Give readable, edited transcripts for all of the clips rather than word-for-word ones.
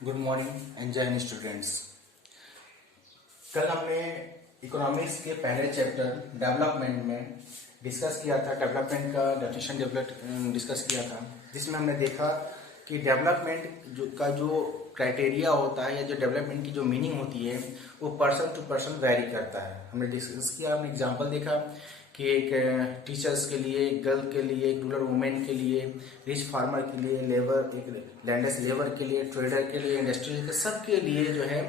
Good morning and जय Hind students. कल हमने इकोनॉमिक्स के पहले चैप्टर डेवलपमेंट में डिस्कस किया था, डेवलपमेंट का डेफिनेशन डिस्कस किया था, जिसमें हमने देखा कि डेवलपमेंट का जो क्राइटेरिया होता है या जो डेवलपमेंट की जो मीनिंग होती है वो पर्सन टू पर्सन वैरी करता है। हमने डिस्कस किया, हमने एग्जांपल देखा कि एक टीचर्स के लिए, एक गर्ल के लिए, एक रूरल वुमेन के लिए, रिच फार्मर के लिए, लेबर, एक लैंडलेस लेबर के लिए, ट्रेडर के लिए, इंडस्ट्रियल के, सबके लिए जो है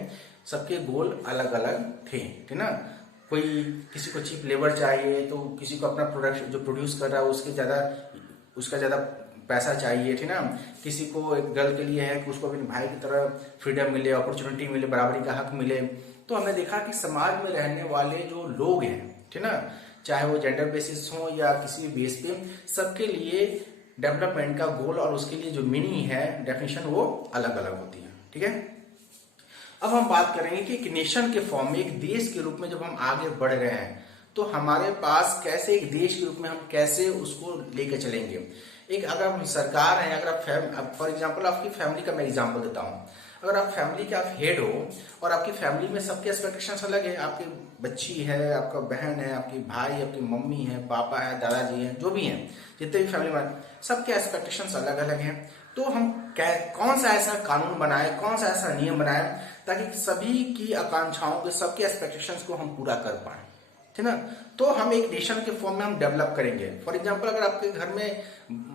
सबके गोल अलग अलग थे, ठीक ना। कोई किसी को चीप लेबर चाहिए तो किसी को अपना प्रोडक्ट जो प्रोड्यूस कर रहा है उसका ज़्यादा पैसा चाहिए, ठीक ना। किसी को एक गर्ल के लिए है कि उसको अपने भाई की तरह फ्रीडम मिले, अपॉर्चुनिटी मिले, बराबरी का हक मिले। तो हमने देखा कि समाज में रहने वाले जो लोग हैं, ठीक ना, चाहे वो जेंडर बेसिस हो या किसी भी बेस पे, सबके लिए डेवलपमेंट का गोल और उसके लिए जो मीनिंग है, डेफिनेशन, वो अलग अलग होती है, ठीक है। अब हम बात करेंगे कि एक नेशन के फॉर्म में, एक देश के रूप में जब हम आगे बढ़ रहे हैं तो हमारे पास कैसे एक देश के रूप में हम कैसे उसको लेके चलेंगे। एक अगर हम सरकार है, अगर आप फॉर एग्जाम्पल आपकी फैमिली का मैं एग्जाम्पल देता हूँ। अगर आप फैमिली के आप हेड हो और आपकी फैमिली में सबके एक्सपेक्टेशंस अलग है, आपकी बच्ची है, आपका बहन है, आपकी भाई, आपकी मम्मी है, पापा है, दादाजी हैं, जो भी हैं, जितने भी फैमिली में, सबके एक्सपेक्टेशंस अलग अलग हैं। तो हम कौन सा ऐसा कानून बनाए, कौन सा ऐसा नियम बनाए ताकि सभी की आकांक्षाओं के, सबके एक्सपेक्टेशंस को हम पूरा कर पाए, ठीक ना। तो हम एक नेशन के फॉर्म में हम डेवलप करेंगे। फॉर एग्जांपल अगर आपके घर में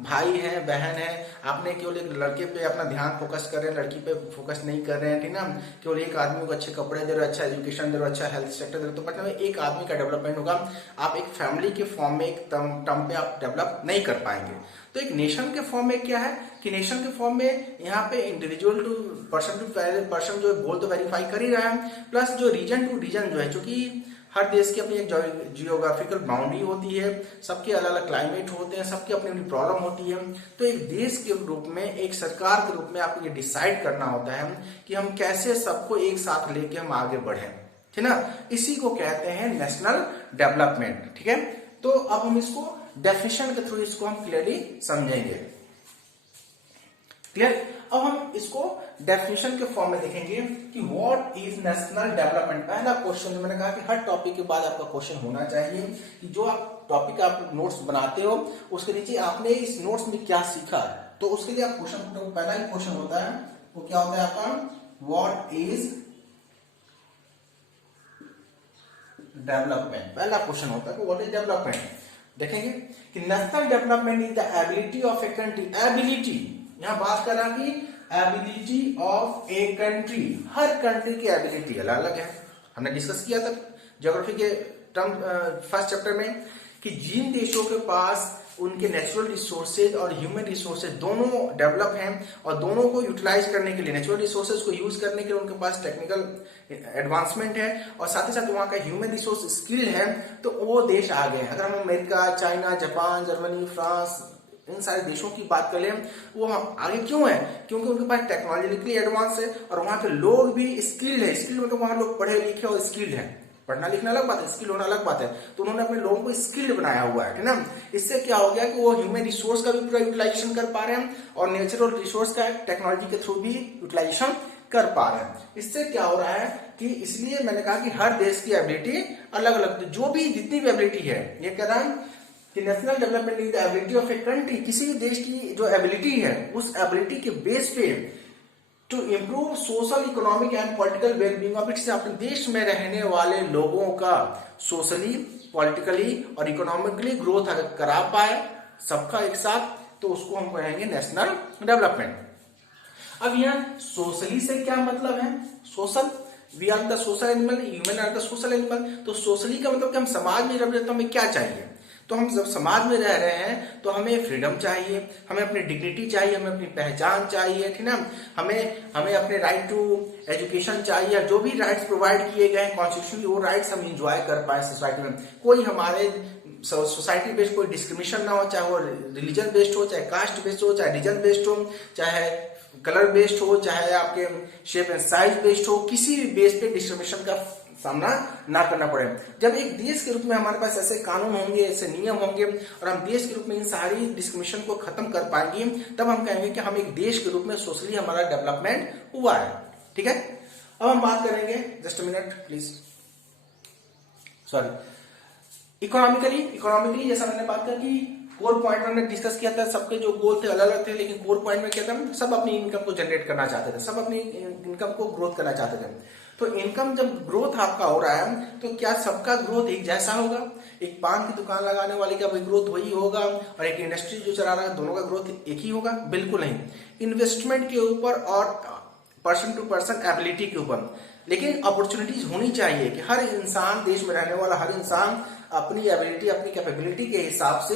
भाई है, बहन है, आपने केवल एक लड़के पे अपना ध्यान फोकस कर रहे हैं, लड़की पे फोकस नहीं कर रहे हैं, ठीक ना, केवल एक आदमी को अच्छे कपड़े दे रहे हो, अच्छा एजुकेशन दे रहे हो, अच्छा हेल्थ सेक्टर दे रहे हो, तो मतलब एक आदमी का डेवलपमेंट होगा। आप एक फैमिली के फॉर्म में, एक टर्म पे आप डेवलप नहीं कर पाएंगे। तो एक नेशन के फॉर्म में क्या है कि नेशन के फॉर्म में यहाँ पे इंडिविजुअल टू पर्सन जो गोल तो वेरीफाई कर ही रहा है, प्लस जो रीजन टू रीजन जो है, क्योंकि हर देश की अपनी एक जियोग्राफिकल बाउंड्री होती है, सबके अलग अलग क्लाइमेट होते हैं, सबकी अपनी अपनी प्रॉब्लम होती है। तो एक देश के रूप में, एक सरकार के रूप में आपको ये डिसाइड करना होता है कि हम कैसे सबको एक साथ लेके हम आगे बढ़े, ठीक ना। इसी को कहते हैं नेशनल डेवलपमेंट, ठीक है। तो अब हम इसको डेफिनेशन के थ्रू इसको हम क्लियरली समझेंगे। क्लियर। अब हम इसको डेफिनेशन के फॉर्म में देखेंगे कि व्हाट इज नेशनल डेवलपमेंट। पहला क्वेश्चन जो मैंने कहा कि हर टॉपिक के बाद आपका क्वेश्चन होना चाहिए कि जो आप टॉपिक आप नोट्स बनाते हो उसके नीचे आपने इस नोट्स में क्या सीखा, तो उसके लिए आप क्वेश्चन, पहला ही क्वेश्चन होता है वो क्या होता है आपका, व्हाट इज डेवलपमेंट। पहला क्वेश्चन होता है कि व्हाट इज डेवलपमेंट। देखेंगे कि national development is the ability of a country. Ability, यहां बात कर रहा कि ability of a country, her country की एबिलिटी अलग अलग है। हमने डिस्कस किया था ज्योग्राफी के टर्म फर्स्ट चैप्टर में कि जिन देशों के पास उनके नेचुरल रिसोर्सेज और ह्यूमन रिसोर्सेज दोनों डेवलप हैं और दोनों को यूटिलाइज करने के लिए, नेचुरल रिसोर्सेज को यूज करने के लिए उनके पास टेक्निकल एडवांसमेंट है और साथ ही साथ वहां का ह्यूमन रिसोर्स स्किल है, तो वो देश आगे हैं। अगर हम America, China, Japan, Germany, France, इन सारे देशों की बात कर लें, वो आगे क्यों है, क्योंकि उनके पास टेक्नोलॉजिकली एडवांस है और वहां के लोग भी स्किल्ड है। स्किल्ड मतलब वहां लोग पढ़े लिखे और स्किल्ड है। पढ़ना लिखना अलग बात है, स्किल होना अलग बात है। तो उन्होंने अपने लोगों को स्किल्ड बनाया हुआ है, ठीक ना। इससे क्या हो गया कि वो ह्यूमन रिसोर्स का भी पूरा यूटिलाइजेशन कर पा रहे हैं और नेचुरल रिसोर्स का टेक्नोलॉजी के थ्रू भी यूटिलाइजेशन कर पा रहे हैं। इससे क्या हो रहा है कि इसलिए मैंने कहा कि हर देश की एबिलिटी अलग अलग, जो भी जितनी भी एबिलिटी है, ये कह रहा है कि national development is the ability of a country. किसी भी देश की जो एबिलिटी है उस एबिलिटी के बेस पे to improve social, economic and political wellbeing of its, अपने देश में रहने वाले लोगों का सोशली, पॉलिटिकली और इकोनॉमिकली ग्रोथ अगर करा पाए सबका एक साथ, तो उसको हम कहेंगे नेशनल डेवलपमेंट। अब यहाँ सोशली से क्या मतलब है, social, we are the social animal, human are the social animal. तो सोशली का मतलब कि हम समाज में रह रहे तो हमें क्या चाहिए, तो हम जब समाज में रह रहे हैं तो हमें फ्रीडम चाहिए, हमें अपनी डिग्निटी चाहिए, हमें अपनी पहचान चाहिए, ठीक ना। हमें अपने राइट टू एजुकेशन चाहिए, जो भी राइट्स प्रोवाइड किए गए हैं कॉन्स्टिट्यूशनली, वो राइट्स हम इंजॉय कर पाए सोसाइटी में। कोई हमारे सोसाइटी बेस्ड कोई डिस्क्रिमिनेशन ना हो, चाहे वो रिलीजन बेस्ड हो, चाहे कास्ट बेस्ड हो, चाहे रीजन बेस्ड हो, चाहे कलर बेस्ड हो, चाहे आपके शेप एंड साइज बेस्ड हो, किसी भी बेस पे डिस्क्रिमिनेशन का सामना ना करना पड़े। जब एक देश के रूप में हमारे पास ऐसे कानून होंगे, ऐसे नियम होंगे और हम देश के रूप में इन सारी डिस्क्रिमिनेशन को खत्म कर पाएंगे, तब हम कहेंगे कि हम एक देश के रूप में सोशली हमारा डेवलपमेंट हुआ है। ठीक है, अब हम बात करेंगे, just a minute please, sorry, economically जैसा मैंने बात की, कोर पॉइंट हमने डिस्कस किया था, सबके जो गोल थे अलग अलग थे, लेकिन कोर पॉइंट में क्या था, सब अपनी इनकम को जनरेट करना चाहते थे, सब अपनी इनकम को ग्रोथ करना चाहते थे। तो इनकम जब ग्रोथ आपका हो रहा है तो क्या सबका ग्रोथ एक जैसा होगा? एक पान की दुकान लगाने वाले का ग्रोथ वही होगा और एक इंडस्ट्री जो चला रहा है दोनों का ग्रोथ एक ही होगा? बिल्कुल नहीं। इन्वेस्टमेंट के ऊपर और पर्सन टू पर्सन एबिलिटी के ऊपर, लेकिन अपॉर्चुनिटीज होनी चाहिए कि हर इंसान, देश में रहने वाला हर इंसान अपनी एबिलिटी, अपनी कैपेबिलिटी के हिसाब से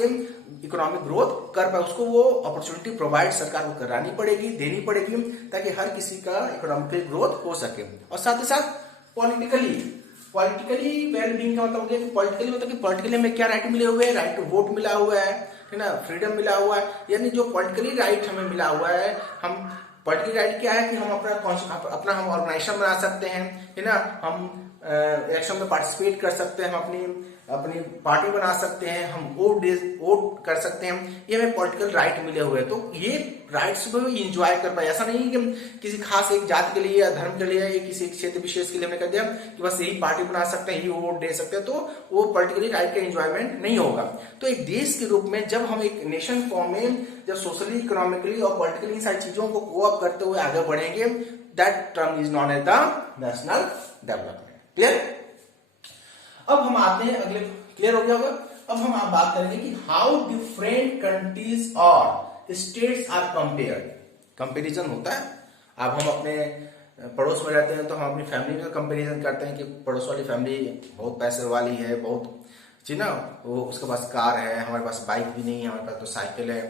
इकोनॉमिक ग्रोथ कर पाए, उसको वो अपॉर्चुनिटी प्रोवाइड सरकार को करानी पड़ेगी, देनी पड़ेगी, ताकि हर किसी का इकोनॉमिक ग्रोथ हो सके। और साथ ही साथ पॉलिटिकली वेलबींग का मतलब हो गया कि पॉलिटिकली हमें क्या राइट मिले हुए हैं? राइट टू वोट मिला हुआ है ना, फ्रीडम मिला हुआ है, यानी जो पॉलिटिकली राइट हमें मिला हुआ है, हम पॉलिटिकल राइट क्या है कि हम अपना हम ऑर्गेनाइजेशन बना सकते हैं, है ना, हम इलेक्शन में पार्टिसिपेट कर सकते हैं, हम अपनी पार्टी बना सकते हैं, हम वोट कर सकते हैं, ये हमें पॉलिटिकल राइट मिले हुए हैं। तो ये राइट्स को एंजॉय कर पाए। ऐसा नहीं है कि किसी खास एक जाति के लिए या धर्म के लिए या किसी क्षेत्र विशेष के लिए हमने कर दिया कि बस यही पार्टी बना सकते हैं, यही वोट दे सकते हैं, तो वो पॉलिटिकली राइट का एंजॉयमेंट नहीं होगा। तो एक देश के रूप में जब हम एक नेशन फॉर्म में जब सोशली, इकोनॉमिकली और पॉलिटिकली इन सारी चीजों को कोऑप करते हुए आगे बढ़ेंगे, that term is known as the national development. Clear? अब हम आते हैं अगले, क्लियर हो गया होगा? अब हम आप बात करेंगे कि हाउ डिफरेंट कंट्रीज और स्टेट्स आर कंपेयर्ड। कंपैरिजन होता है। अब हम अपने पड़ोस में रहते हैं तो हम अपनी फैमिली का कंपैरिजन करते हैं कि पड़ोस वाली फैमिली बहुत पैसे वाली है, बहुत जी ना, वो उसके पास कार है, हमारे पास बाइक भी नहीं है, हमारे पास तो साइकिल है,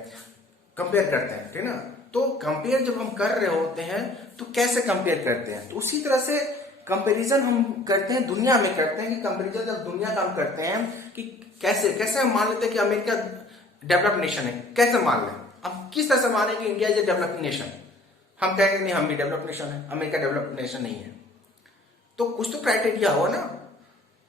कंपेयर करते हैं, ठीक ना। तो कंपेयर जब हम कर रहे होते हैं तो कैसे कंपेयर करते हैं? तो उसी तरह से कंपैरिजन हम करते हैं, दुनिया में करते हैं कि कंपैरिजन जब दुनिया का हम करते हैं कि कैसे हम मान लेते हैं कि अमेरिका डेवलप्ड नेशन है, कैसे मान लें? अब किस तरह से माने कि India is a developing nation? हम कहेंगे नहीं, हम भी डेवलप्ड नेशन है, अमेरिका डेवलप्ड नेशन नहीं है। तो कुछ तो क्राइटेरिया हो ना,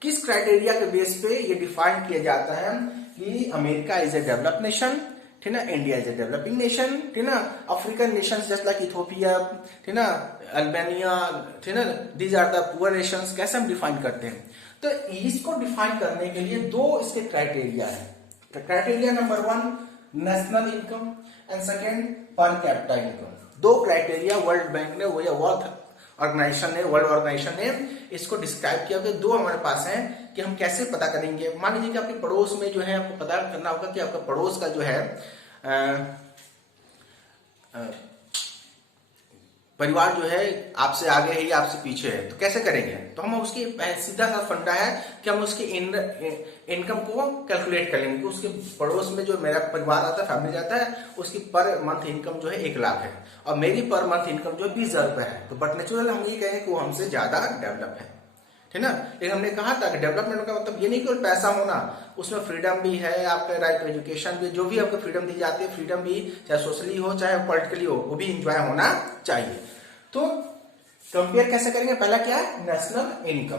किस क्राइटेरिया के बेस पे ये डिफाइन किया जाता है कि America is a developed nation, ठीक ना, India is a developing nation, ठीक ना, African nations just like Ethiopia, ठीक ना, अल्बानिया, ठीक ना, these are the poor nations. कैसे हम डिफाइन करते हैं? तो इसको डिफाइन करने के लिए दो इसके क्राइटेरिया है। Criteria number 1 national income and second per capita income. दो क्राइटेरिया वर्ल्ड बैंक ने, वो या वर्ल्ड ऑर्गेनाइजेशन ने इसको डिस्क्राइब किया कि दो हमारे पास हैं कि हम कैसे पता करेंगे। मान लीजिए कि आपके पड़ोस में जो है, आपको पता करना होगा कि आपका पड़ोस का जो है परिवार जो है आपसे आगे है या आपसे पीछे है, तो कैसे करेंगे? तो हम उसकी सीधा सा फंडा है कि हम उसके इनकम को कैलकुलेट कर लेंगे कि उसके पड़ोस में जो मेरा परिवार आता है, फैमिली जाता है, उसकी पर मंथ इनकम जो है 1 लाख है और मेरी पर मंथ इनकम जो है 20,000 रुपए है। तो बट नेचुरल हम ये कहेंगे कि वो हमसे ज्यादा डेवलप है, ठीक ना। लेकिन हमने कहा था कि डेवलपमेंट का मतलब ये नहीं कि पैसा होना, उसमें फ्रीडम भी है, आपका राइट टू एजुकेशन भी, जो भी आपको फ्रीडम दी जाती है, फ्रीडम भी चाहे सोशली हो चाहे पॉलिटिकली हो, वो भी इंजॉय होना चाहिए। तो कंपेयर कैसे करेंगे? पहला क्या है? National income.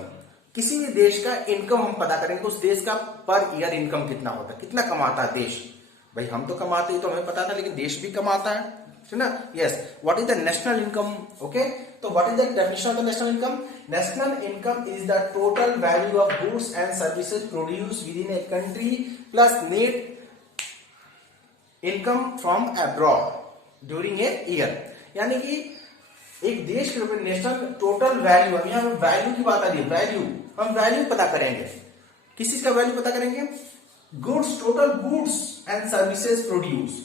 किसी भी देश का इनकम हम पता करेंगे, उस देश का पर ईयर इनकम कितना होता है, कितना कमाता है देश। भाई हम तो कमाते ही तो हमें पता था, लेकिन देश भी कमाता है, ठीक ना। Yes, what is the national income? Okay, तो what is the definition of the national income? National income is the total value of goods and services produce within a country plus net income from abroad during a year. यानी कि एक देश के रूप में national total value, अब यहां value की बात आ रही है, वैल्यू, हम वैल्यू पता करेंगे। किस चीज का वैल्यू पता करेंगे? Goods, total goods and services produce.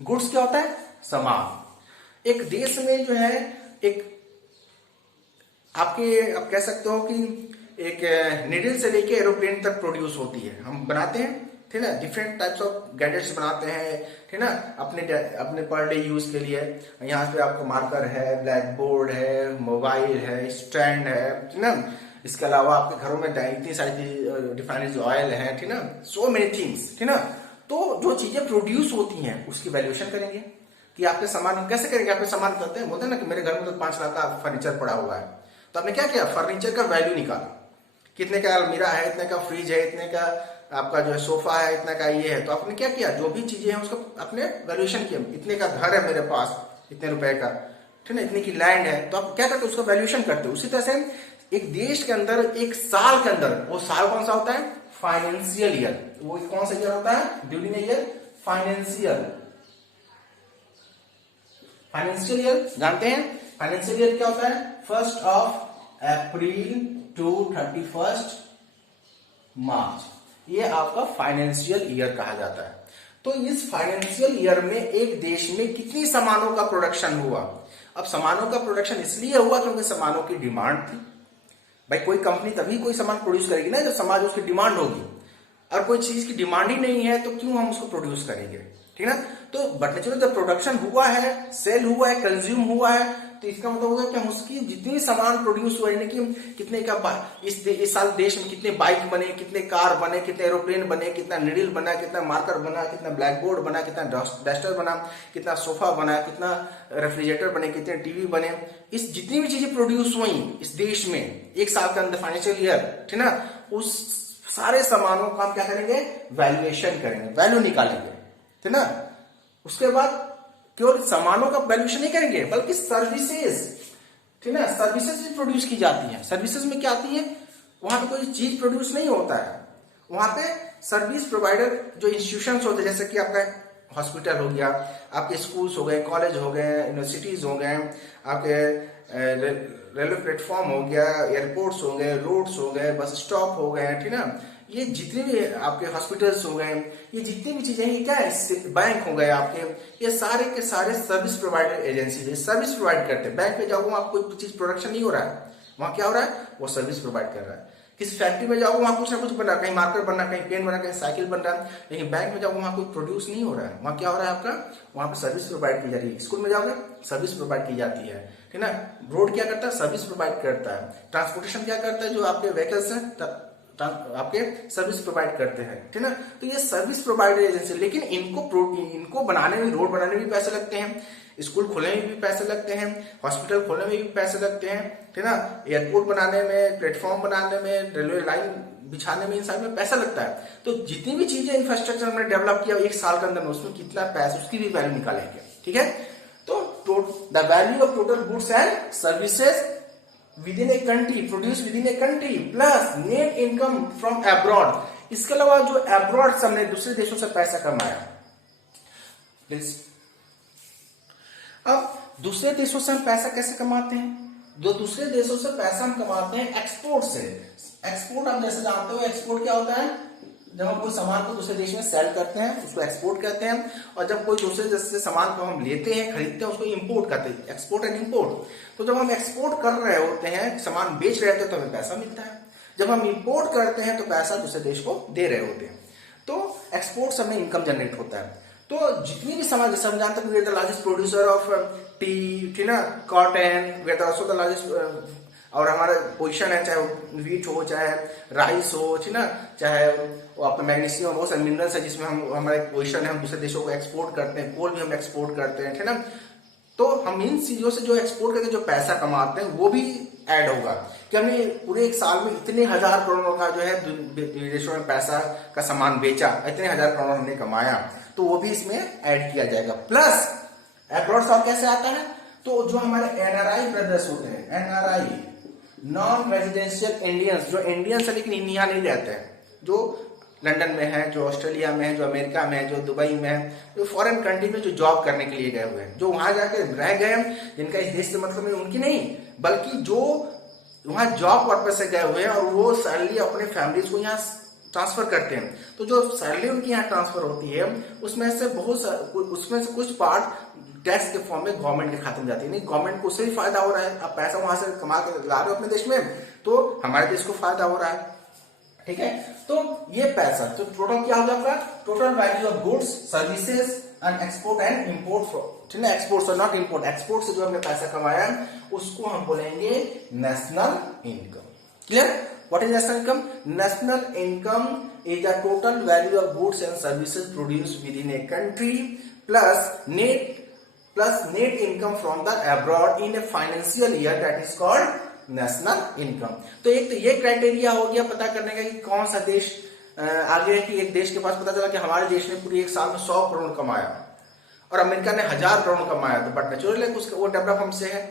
Goods क्या होता है? सामान। एक देश में जो है, एक आपके आप कह सकते हो कि एक निडल से लेके एरोप्लेन तक प्रोड्यूस होती है, हम बनाते हैं, ठीक ना। डिफरेंट टाइप्स ऑफ गैजेट्स बनाते हैं, ठीक ना, अपने पर डे यूज के लिए। यहाँ पे आपको मार्कर है, ब्लैक बोर्ड है, मोबाइल है, स्टैंड है, ठीक ना। इसके अलावा आपके घरों में इतनी सारी रिफाइनरी ऑयल है, ठीक ना, सो मेनी थिंग्स, ठीक ना। तो जो चीजें प्रोड्यूस होती हैं उसकी वैल्यूएशन करेंगे कि आपके सामान कैसे करेंगे। आपके सामान करते हैं, बोलते हैं ना कि मेरे घर में तो 5 लाख का फर्नीचर पड़ा हुआ है, तो आपने क्या किया? फर्नीचर का वैल्यू निकाला, कितने का अलमीरा है, इतने का फ्रिज है, इतने का आपका जो है सोफा है, इतना का ये है। तो आपने क्या किया, जो भी चीजें हैं उसका आपने वैल्यूएशन किया। इतने का घर है मेरे पास, इतने रुपए का, ठीक है, इतनी की लैंड है, तो आप क्या करते हो, उसका वैल्यूएशन करते हो। उसी तरह से एक देश के अंदर एक साल के अंदर, वो साल कौन सा होता है, फाइनेंशियल ईयर। वो कौन सा ईयर होता है ड्यूरिंग ईयर, फाइनेंशियल ईयर। जानते हैं फाइनेंशियल ईयर क्या होता है, 1 अप्रैल टू 31 मार्च, ये आपका फाइनेंशियल ईयर कहा जाता है। तो इस फाइनेंशियल ईयर में एक देश में कितनी सामानों का प्रोडक्शन हुआ। अब सामानों का प्रोडक्शन इसलिए हुआ क्योंकि सामानों की डिमांड थी। भाई कोई कंपनी तभी कोई सामान प्रोड्यूस करेगी ना जब समाज उसकी डिमांड होगी, और कोई चीज की डिमांड ही नहीं है तो क्यों हम उसको प्रोड्यूस करेंगे, ठीक है ना। तो बट नेचुरली जब प्रोडक्शन हुआ है, सेल हुआ है, कंज्यूम हुआ है, तो इसका मतलब होगा कि हम उसकी जितनी सामान प्रोड्यूस हुआ है, कि कितने का इस साल देश में कितने बाइक बने, कितने कार बने, कितने एरोप्लेन बने, कितना निडल बना, कितना मार्कर बना, कितना ब्लैक बोर्ड बना, कितना डस्टर बना, कितना सोफा बना, कितना रेफ्रिजरेटर बने, कितने टीवी बने, इस जितनी भी चीजें प्रोड्यूस हुई इस देश में एक साल के अंदर फाइनेंशियल ईयर, ठीक ना, उस सारे सामानों का हम क्या करेंगे, वैल्यूएशन करेंगे, वैल्यू निकालेंगे, ठीक ना। उसके बाद केवल सामानों का वैल्यूएशन नहीं करेंगे बल्कि सर्विसेज, ठीक है, सर्विसेज भी प्रोड्यूस की जाती है। सर्विसेज में क्या आती है, वहां पे कोई चीज प्रोड्यूस नहीं होता है, वहां पे सर्विस प्रोवाइडर जो इंस्टीट्यूशंस होते हैं, जैसे कि आपका हॉस्पिटल हो गया, आपके स्कूल्स हो गए, कॉलेज हो गए, यूनिवर्सिटीज हो गए, आपके रेलवे प्लेटफॉर्म हो गया, एयरपोर्ट्स हो गए, रोड्स हो गए, बस स्टॉप हो गए, ठीक ना, ये जितने भी आपके हॉस्पिटल्स हो गए, ये जितनी भी चीजें हैं, क्या है, बैंक हो गए आपके, ये सारे के सारे सर्विस प्रोवाइडर एजेंसी है, सर्विस प्रोवाइड करते हैं। बैंक में जाओ वहां कोई चीज प्रोडक्शन नहीं हो रहा है, वहां क्या हो रहा है, वो सर्विस प्रोवाइड कर रहा है। किसी फैक्ट्री में जाओ वहां कुछ ना कुछ बन रहा है, कहीं मार्कर बन रहा है, कहीं पेन बन रहा है, कहीं साइकिल बन रहा है, लेकिन बैंक में जाओ वहां कोई प्रोड्यूस नहीं हो रहा है, वहां क्या हो रहा है आपका, वहां पर सर्विस प्रोवाइड की जा रही है। स्कूल में जाओगे सर्विस प्रोवाइड की जाती है, ठीक ना। रोड क्या करता है, सर्विस प्रोवाइड करता है। ट्रांसपोर्टेशन क्या करता है, जो आपके व्हीकल्स हैं आपके सर्विस प्रोवाइड करते हैं, ठीक ना। तो ये सर्विस प्रोवाइडर एजेंसी, लेकिन इनको बनाने में, रोड बनाने में भी पैसे लगते हैं, स्कूल खोलने में भी पैसे लगते हैं, हॉस्पिटल खोलने में भी पैसे लगते हैं, ठीक ना, एयरपोर्ट बनाने में, प्लेटफॉर्म बनाने में, रेलवे लाइन बिछाने में, इन सब में पैसा लगता है। तो जितनी भी चीजें इंफ्रास्ट्रक्चर हमने डेवलप किया एक साल के अंदर में, उसमें कितना पैसा, उसकी भी वैल्यू निकालेंगे, ठीक है। तो the value of total goods and services within a country, produce within A country, plus net income from abroad. इसके अलावा जो अब्रॉड से हमने दूसरे देशों से पैसा कमाया, प्लीज। अब दूसरे देशों से हम पैसा कैसे कमाते हैं, जो दूसरे देशों से पैसा हम कमाते हैं एक्सपोर्ट से। एक्सपोर्ट आप जैसे जानते हो, एक्सपोर्ट क्या होता है, जब हम कोई सामान को दूसरे देश में सेल करते हैं उसको एक्सपोर्ट कहते हैं, और जब कोई दूसरे देश से सामान को हम लेते हैं, खरीदते हैं, उसको इंपोर्ट करते हैं, एक्सपोर्ट एंड इंपोर्ट। तो जब हम एक्सपोर्ट कर रहे होते हैं, सामान बेच रहे होते हैं, तो हमें पैसा मिलता है। जब हम इंपोर्ट करते हैं तो पैसा दूसरे देश को दे रहे होते हैं, तो एक्सपोर्ट से हमें इनकम जनरेट होता है। तो जितनी भी सामान, जैसे हम जानते हैं we are the largest producer of tea, ठीक ना, cotton, we are also the largest, और हमारा पोजीशन है, चाहे व्हीट हो, चाहे राइस हो, ठीक ना, चाहे वो आपका मैग्नीशियम, बहुत सारे मिनरल्स है जिसमें हम, हमारा एक पोजीशन है, हम दूसरे देशों को एक्सपोर्ट करते हैं, कोल भी हम एक्सपोर्ट करते हैं, ठीक ना। तो हम इन चीजों से जो एक्सपोर्ट करके जो पैसा कमाते हैं वो भी ऐड होगा कि हमने पूरे एक साल में इतने हजार करोड़ का जो है विदेशों में पैसा का सामान बेचा, इतने हजार करोड़ हमने कमाया, तो वो भी इसमें ऐड किया जाएगा। प्लस अब्रॉड से कैसे आता है, तो जो हमारे एनआरआई ब्रदर्स होते हैं, एनआरआई, नॉन रेजिडेंशियल इंडियंस, जो इंडियंस है लेकिन इंडिया नहीं रहते हैं, जो लंदन में है, जो ऑस्ट्रेलिया में है, जो अमेरिका में है, जो दुबई में है, जो फॉरेन कंट्री में जो जॉब करने के लिए गए हुए हैं, जो वहां जाके रह गए, जिनका इस देश से मतलब है उनकी नहीं, बल्कि जो वहां जॉब पर्पज से गए हुए हैं और वो सैलरी अपने फैमिलीज को यहाँ ट्रांसफर करते हैं। तो जो सैलरी उनकी यहाँ ट्रांसफर होती है उसमें से उसमें से कुछ पार्ट टैक्स के फॉर्म में गवर्नमेंट के खाते में जाती है। नहीं, गवर्नमेंट को उससे भी फायदा हो रहा है, आप पैसा वहां से कमा के ला रहे हो अपने देश में, तो हमारे देश को फायदा हो रहा है, ठीक है। तो ये पैसा, तो टोटल क्या हो जाएगा, total value of goods, services and export and import, ठीक है, एक्सपोर्ट से नॉट इंपोर्ट, एक्सपोर्ट से जो हमने पैसा कमाया उसको हम बोलेंगे national income. Clear, what is national income? National income is the total value of goods and services produced with in a country plus net income from the abroad in a financial year, that is called national income. तो एक तो ये criteria हो गया पता करने का कि कौन सा देश आगे है, कि एक देश के पास पता चला कि हमारे देश ने पूरी एक साल में 100 करोड़ कमाया और अमेरिका ने 1000 करोड़ कमाया, तो बट नेचुरल है उसका वो डेवलप हमसे है,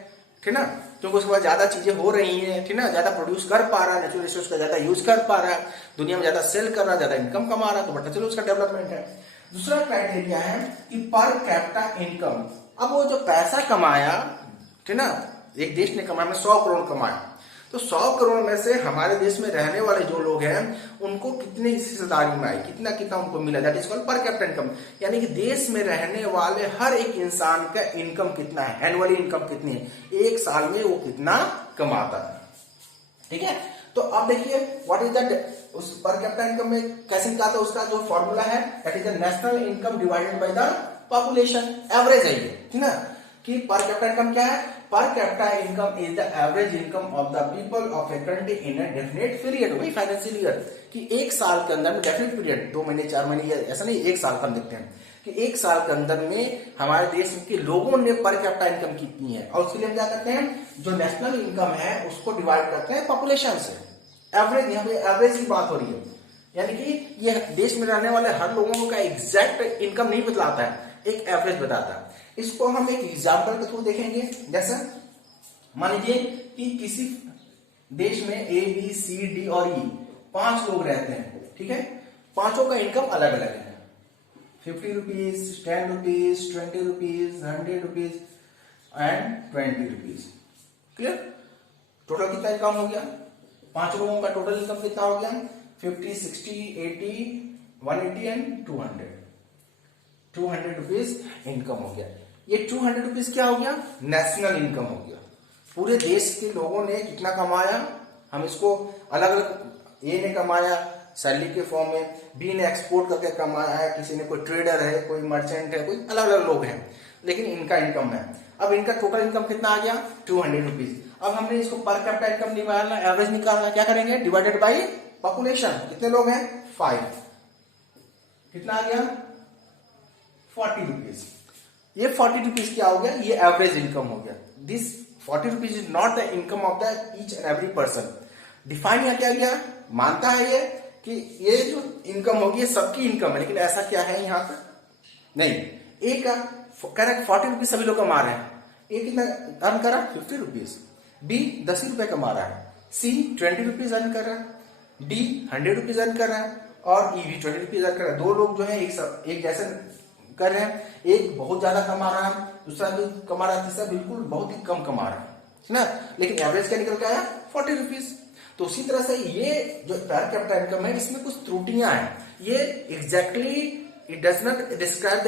ठीक ना, क्योंकि उसके बाद ज्यादा चीजें हो रही हैं, ठीक ना, ज्यादा प्रोड्यूस कर पा रहा है, नेचुरल रिसोर्स का ज्यादा यूज कर पा रहा है, दुनिया में ज्यादा सेल कर रहा है, ज्यादा इनकम कमा रहा है, तो बट नेचुरल उसका डेवलपमेंट है। दूसरा क्राइटेरिया है कि पर कैपिटा इनकम। अब वो जो पैसा कमाया, ठीक ना, एक देश ने कमाया, 100 करोड़ कमाया, तो 100 करोड़ में से हमारे देश में रहने वाले जो लोग हैं उनको कितनी हिस्सेदारी में आई, कितना कितना उनको मिला, that is called per capita income. यानी कि देश में रहने वाले हर एक इंसान का इनकम कितना है, एनुअली इनकम कितनी है, एक साल में वो कितना कमाता है, ठीक है। तो अब देखिए व्हाट इज दैट, उस पर कैपिटा इनकम में कैसे निकालते हैं, उसका जो फॉर्मूला है that is the national income divided by the population, average है ये, ठीक ना, कि पर कैपिटा इनकम क्या है, per capita income is the average income of the people of a country in a definite period, वही financial year, कि एक साल के अंदर में, डेफिनेट पीरियड 2 महीने 4 महीने, ऐसा नहीं एक साल का हम देखते हैं कि एक साल के अंदर में हमारे देश के लोगों ने पर कैपिटा इनकम कितनी है, और उसके लिए हम क्या करते हैं, जो नेशनल इनकम है उसको डिवाइड करते हैं पॉपुलेशन से। एवरेज, यहाँ पे एवरेज की बात हो रही है, यानी कि ये देश में रहने वाले हर लोगों का एग्जैक्ट इनकम नहीं बतलाता है, एक एवरेज बताता है। इसको हम एक एग्जाम्पल के थ्रू देखेंगे। जैसे मान लीजिए कि किसी देश में ए बी सी डी और ई 5 लोग रहते हैं, ठीक है, पांचों का इनकम अलग अलग है, 50 rupees, 10 rupees, 20 rupees, 100 rupees and 20 rupees. Clear? Total कितना इनकम हो गया, 5 लोगों का टोटल इनकम कितना हो गया, 50, 60, 80, 180 एंड 200 रुपीज इनकम हो गया। ये 200 रुपीज क्या हो गया, नेशनल इनकम हो गया। पूरे देश के लोगों ने कितना कमाया, हम इसको अलग अलग, ए ने कमाया सैलरी के फॉर्म में, बी ने एक्सपोर्ट करके कमाया है, किसी ने, कोई ट्रेडर है, कोई मर्चेंट है, कोई अलग अलग लोग हैं, लेकिन इनका इनकम है। अब इनका टोटल इनकम कितना आ गया, 200 रुपीज। अब हमने इसको पर कैपिटा इनकम निकालना, एवरेज निकालना, क्या करेंगे, डिवाइडेड बाई पॉपुलेशन, कितने लोग हैं, 5, कितना आ गया, 40 रुपीज। ये 40 रुपीज क्या हो गया, ये एवरेज इनकम हो गया। This 40 rupees is not the income of the each and every person. Define यहाँ क्या गया, मानता है ये कि ये जो इनकम होगी ये सबकी इनकम है, लेकिन ऐसा क्या है यहाँ पर नहीं। ए का कह रहा है 40 रुपीज सभी लोग कमा रहे हैं, ए कितना अर्न कर रहा है, 50 रुपीज, बी 10 रुपए कमा रहा है, सी 20 रुपीज अर्न कर रहा है, डी 100 रुपीज अर्न कर रहा है, और ई भी 20 रुपीज अर्न कर रहा है। दो लोग जो है एक जैसे कर रहे हैं, एक बहुत ज्यादा कमा रहा है, दूसरा भी कमा रहा है, तीसरा बिल्कुल बहुत ही कम कमा रहा है ना, लेकिन एवरेज क्या निकल के आया, 40 रुपीज। तो उसी तरह से ये जो पर कैपिटा इनकम है इसमें कुछ त्रुटियां हैं, ये exactly it does not describe the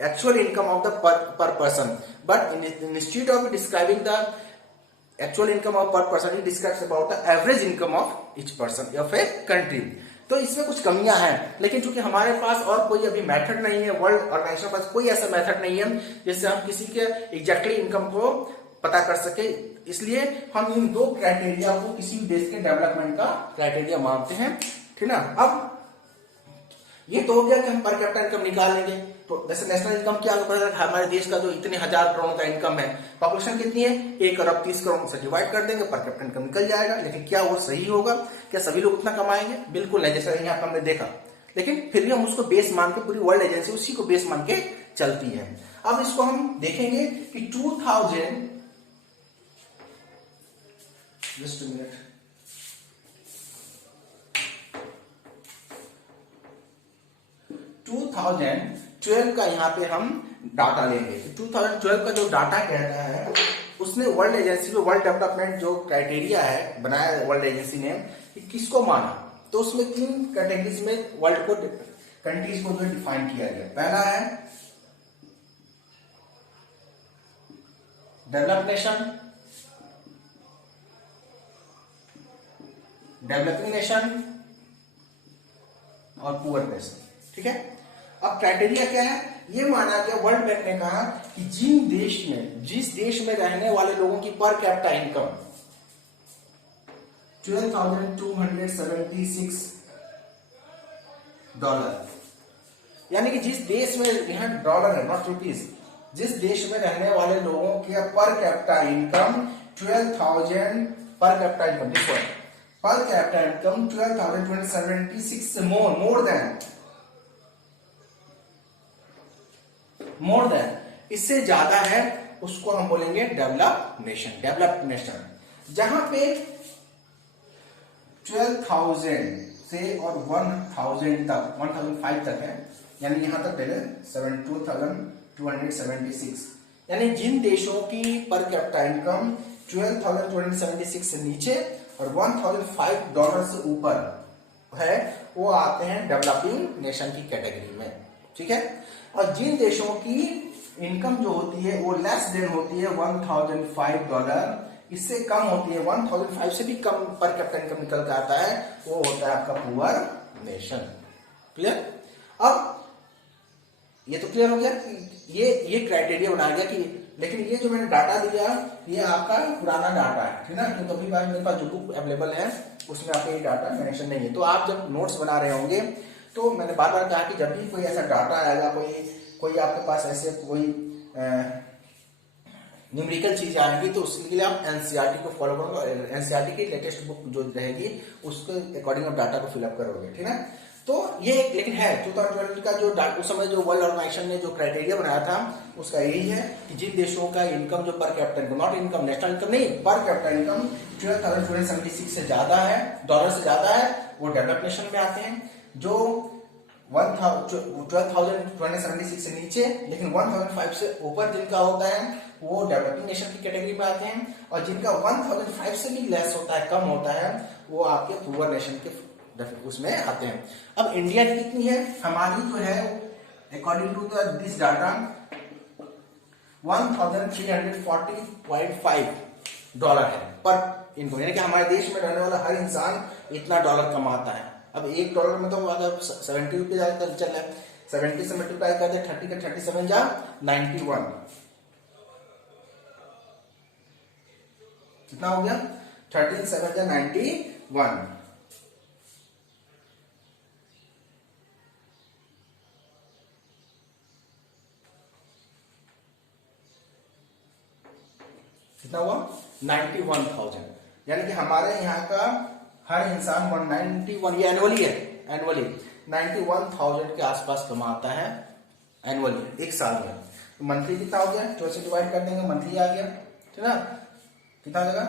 actual income of the per person, but institute of describing the actual income of per person it describes about the average income of each person of a country. तो इसमें कुछ कमियां हैं, लेकिन चूंकि हमारे पास और कोई अभी मेथड नहीं है, वर्ल्ड ऑर्गेनाइजेशन के पास कोई ऐसा मेथड नहीं है जिससे हम किसी के एग्जैक्टली इनकम को पता कर सके, इसलिए हम इन 2 क्राइटेरिया को किसी भी देश के डेवलपमेंट का क्राइटेरिया मानते हैं, ठीक ना। अब ये तो हो गया कि हम पर कैपिटा इनकम निकाल लेंगे, तो जैसे नेशनल इनकम क्या होगा, हमारे देश का जो इतने 1000 करोड़ का इनकम है, पॉपुलेशन कितनी है, 1 अरब 30 करोड़ से डिवाइड कर देंगे, पर कैपिटा इनकम निकल जाएगा। लेकिन क्या वो सही होगा, क्या सभी लोग उतना कमाएंगे, बिल्कुल नहीं, जैसे यहाँ पर हमने देखा, लेकिन फिर भी हम उसको बेस मान के, पूरी वर्ल्ड एजेंसी उसी को बेस मान के चलती है। अब इसको हम देखेंगे कि 2000, जस्ट मिनट, 2012 का यहाँ पे हम डाटा लेंगे। 2012 का जो डाटा कहता है उसने वर्ल्ड एजेंसी में वर्ल्ड डेवलपमेंट जो क्राइटेरिया है बनाया वर्ल्ड एजेंसी ने, कि किसको माना, तो उसमें 3 कैटेगरीज में वर्ल्ड को, कंट्रीज को जो डिफाइन किया गया। पहला है डेवलप्ड नेशन, डेवलपिंग नेशन और पुअर नेशन, ठीक है। अब क्राइटेरिया क्या है, ये माना गया, वर्ल्ड बैंक ने कहा कि जिस देश में रहने वाले लोगों की पर कैपिटा इनकम 12,276 डॉलर, यानी कि जिस देश में, यहां डॉलर है नॉट रुपीज, जिस देश में रहने वाले लोगों की per capita income 12,000 per capita income. This one per capita income 12,276 more than इससे ज्यादा है उसको हम बोलेंगे डेवलप्ड नेशन. जहां पे 12,000 से और 1,000 तक 1,005 तक है, यानी यहां तक पहले 72,276, यानी जिन देशों की पर कैपिटा इनकम 12,276 से नीचे और $1,005 से ऊपर है वो आते हैं डेवलपिंग नेशन की कैटेगरी में. ठीक है. और जिन देशों की इनकम जो होती है वो लेस देन होती है $1,005, इससे कम होती है 1,005 से भी कम पर कैपिटा इनकम निकल के आता है, वो होता है आपका पुअर नेशन. क्लियर. अब ये तो क्लियर हो गया कि ये क्राइटेरिया बनाया गया कि, लेकिन ये जो मैंने डाटा दिया ये आपका पुराना डाटा है, ठीक है ना, क्योंकि अभी बार मेरे पास जो बुक अवेलेबल है उसमें आपका ये डाटा मेंशन नहीं है. तो आप जब नोट्स बना रहे होंगे तो मैंने बार बार कहा कि जब भी कोई ऐसा डाटा आएगा, कोई आपके पास ऐसे कोई न्यूमेरिकल चीज आएगी तो उसके लिए आप एनसीईआरटी को फॉलो करोगे. एनसीईआरटी की लेटेस्ट बुक जो रहेगी उसके अकॉर्डिंग आप डाटा को फिलअप करोगे. ठीक है. तो ये लेकिन है 2012 का जो उस समय जो वर्ल्ड ऑर्गेनाइजेशन ने जो क्राइटेरिया बनाया था उसका यही है कि जिन देशों का इनकम जो per capita income, not income national income नहीं, पर कैपिटा इनकम 12,276 से ज्यादा है, डॉलर से ज्यादा है, वो डेवलप्ड नेशन में आते हैं. जो 12,276 से नीचे लेकिन 1,005 से ऊपर जिनका होता है वो डेवलपिंग नेशन की कैटेगरी में आते हैं. और जिनका 1,005 से भी लेस होता है, कम होता है, वो आपके पुअर नेशन के उसमें आते हैं. अब इंडिया की कितनी है, हमारी जो है अकॉर्डिंग टू दिस डाटा $1,340.5 है पर इनकम, यानी कि हमारे देश में रहने वाला हर इंसान इतना डॉलर कमाता है. अब $1 में तो अगर 70 रुपये चल रहा है, 70 से मल्टीप्लाई कर दे 30 का 37 जा 91, कितना हो गया 13 जा 91. कितना हुआ 91,000, यानी कि हमारे यहाँ का हर इंसान 191, ये एनुअली है, एनुअली 91,000 के आसपास कमाता है एनुअली एक साल में. तो मंथली कितना हो गया, 12 से डिवाइड कर देंगे, मंथली आ गया. ठीक है. कितना लगा,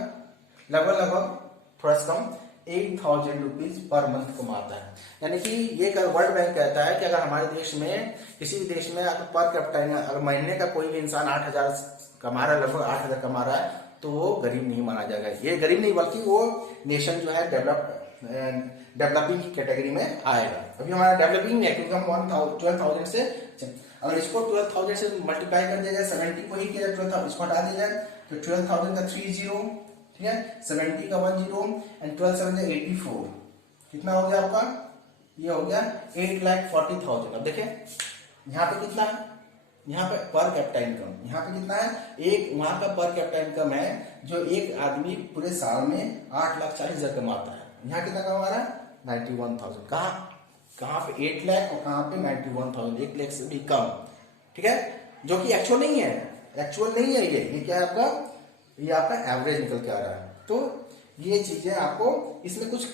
लगभग थोड़ा सा कम 8,000 रुपीज पर मंथ कमाता है. यानी कि ये वर्ल्ड बैंक कहता है कि अगर हमारे देश में किसी भी देश में अगर पर कैपिटा अगर महीने का कोई भी इंसान 8,000 कमा रहा है, लगभग 8,000 कमा रहा है, तो वो गरीब नहीं माना जाएगा. ये गरीब नहीं बल्कि वो नेशन जो है डेवलपिंग कैटेगरी में आएगा. अभी हमारा डेवलपिंग में है क्योंकि हम 12,000 से, अगर इसको 12,000 से मल्टीप्लाई कर दिया जाए, 70 को ही किया जाए 12,000 इसको हटा दिया जाए तो 12,000 का 30, ठीक है, 70 का 10 एंड 12 7 84, कितना हो गया आपका, ये हो गया 8,40,000. अब देखें यहाँ पे कितना है, यहाँ पे पर कैपिटा इनकम यहाँ पे कितना है, एक वहां का पर कैपिटा इनकम है जो एक आदमी पूरे साल में 8,40,000 कमाता है. यहाँ कितना कमा रहा है 91,000. कहाँ पे 8 लाख और कहाँ पे 91,000, 1 लाख से भी कम. ठीक है, जो कि एक्चुअल नहीं है, ये क्या है आपका, ये आपका एवरेज निकल के आ रहा है. तो ये चीजें आपको इसमें कुछ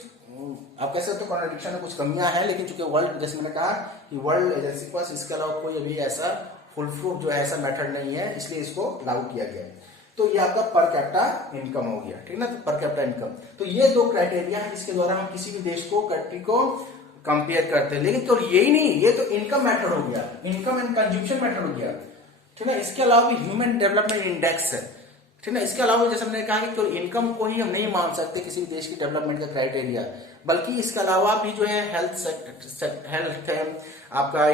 आप कह सकते हो कॉन्ट्रडिक्शन में कुछ कमियां हैं, लेकिन चूंकि वर्ल्ड, जैसे मैंने कहा कि वर्ल्ड एजेंसी के पास इसके अलावा कोई अभी ऐसा फुल प्रूफ जो है ऐसा मेथड नहीं है, इसलिए इसको लागू किया गया है. तो ये आपका पर कैपिटा इनकम हो गया. ठीक है ना, तो पर कैपिटा इनकम, तो ये 2 क्राइटेरिया है जिसके द्वारा हम किसी भी देश को, कंट्री को कंपेयर करते हैं. लेकिन तो यही नहीं, ये तो इनकम मेथड हो गया, इनकम एंड कंज्यूमशन मेथड हो गया. ठीक है, इसके अलावा भी ह्यूमन डेवलपमेंट इंडेक्स है. ठीक है, इसके अलावा जैसे हमने कहा कि इनकम को ही हम नहीं मान सकते किसी भी देश की डेवलपमेंट का क्राइटेरिया, बल्कि इसके अलावा भी जो है हेल्थ है, आपका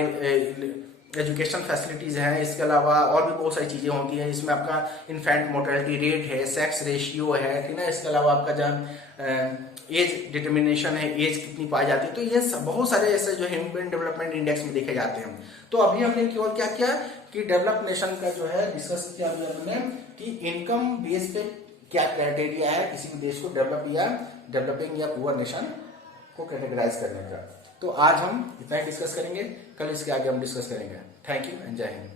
एजुकेशन फैसिलिटीज हैं, इसके अलावा और भी बहुत सारी चीजें होती हैं. इसमें आपका इन्फेंट मोर्टेलिटी रेट है, सेक्स रेशियो है. ठीक है, इसके अलावा आपका जब एज डिटर्मिनेशन है, एज कितनी पाई जाती है, तो ये बहुत सारे ऐसे जो ह्यूमन डेवलपमेंट इंडेक्स में देखे जाते हैं. तो अभी हमने केवल क्या किया कि डेवलप नेशन का जो है डिस्कस किया हमने कि इनकम बेस पे क्या क्राइटेरिया है किसी भी देश को डेवलपिंग या पुअर नेशन को कैटेगराइज करने का. तो आज हम इतना ही डिस्कस करेंगे, कल इसके आगे हम डिस्कस करेंगे. थैंक यू एंड जय हिंद.